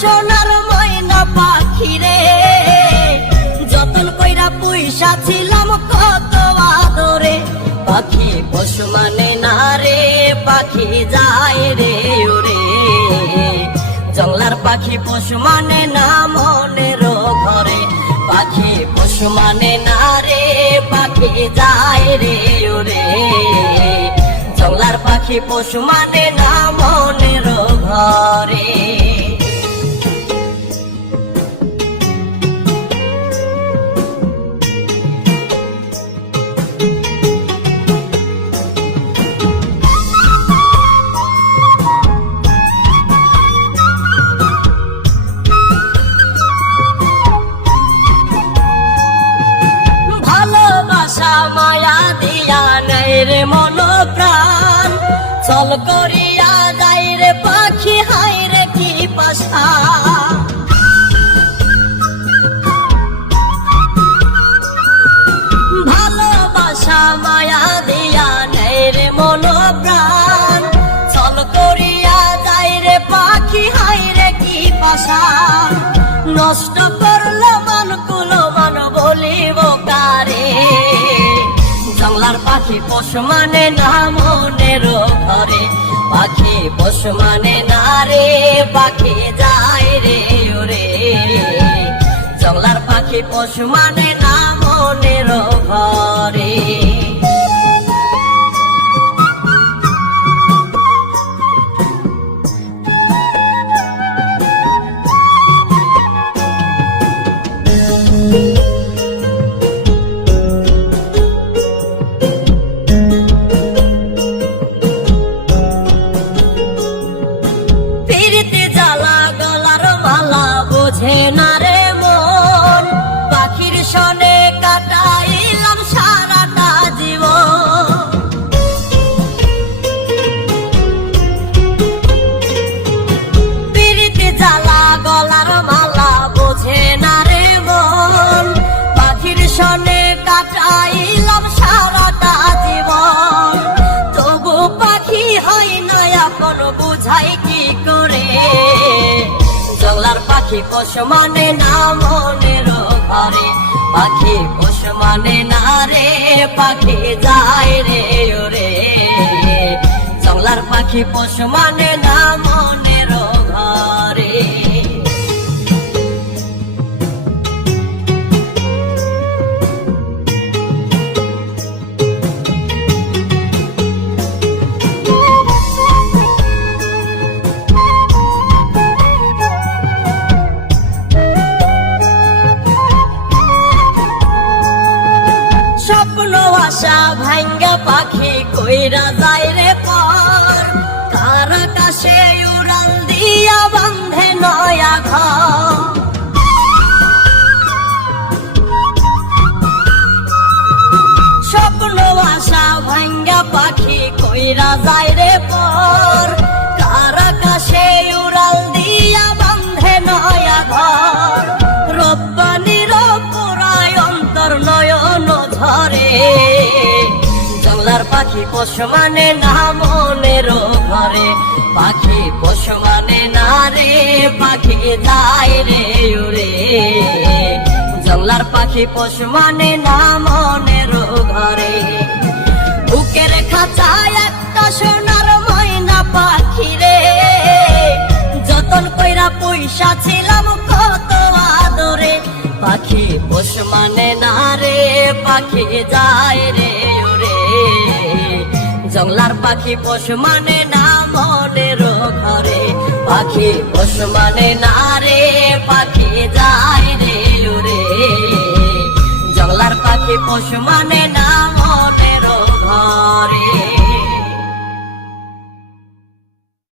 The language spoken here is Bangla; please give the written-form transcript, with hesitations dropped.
সোনার ময়না পাখি রে, যতন কইরা পয়সা ছিলাম কত আদরে। পাখি পশু মানে না রে, পাখি যায় রে ওরে। জংলার পাখি পশু মানে না মনের ঘরে। পাখি পশু মানে না রে, পাখি যায় রে ওরে। জংলার পাখি পশু মানে না মনের ঘরে। মায়া দিয়া নাই রে মন প্রাণ, চল করিয়া যাই রে পাখি হাই রে কি পাশা। ভালোবাসা মায়া দিয়া নাই রে মন প্রাণ, চল করিয়া যাই রে পাখি হাই রে কি পাশা। নষ্ট করলো মন কুলো মন বলিব কারে। জংলার পাখি পশু মানে না মনের ঘরে। পাখি পশু মানে না রে, পাখি যায় রে ওরে। জংলার পাখি পশু মানে না মনের ঘরে। বোঝে না রে মন, পাখির সনে কাটাইলাম সারাটা জীবন। পিরিতি জ্বালা গলার মালা বোঝে না রে মন, পাখির সনে কাটাইলাম সারাটা জীবন। তবু পাখি হয় না আপন, বুঝাই কি করে। জংলার পাখি পশু মানে না মনের ঘরে। পাখি পশু মানে না রে, পাখি যায় রে ওরে। জংলার পাখি পশু মানে না মনের ঘরে। স্বপ্ন আশা ভাঙ্গা পাখি কইরা যায় রে পর, কার আকাশে উড়াল দিয়া বান্ধে নয়া ঘর। স্বপ্ন আশা ভাঙ্গা পাখি কইরা যায় রে পর, কার আকাশে উড়াল দিয়া বান্ধে নয়া ঘর। রব্বানির পুরায় অন্তর নয়ন ঝরে। জংলার পাখি পশু মানে না মনের ঘরে। পাখি পশু মানে না রে, পাখি যায় রে ওরে। জংলার পাখি পশু মানে না মনের ঘরে। বুকের খাঁচায় একটা সোনার ময়না পাখি রে, যতন কইরা পয়সা ছিলাম কত আদরে। পাখি পশু মানে না রে, পাখি যায় রে ওরে। জংলার পাখি পশু মানে না মনের ঘরে। পাখি পশু মানে না রে, পাখি যায় রে ওরে। জংলার পাখি পশু মানে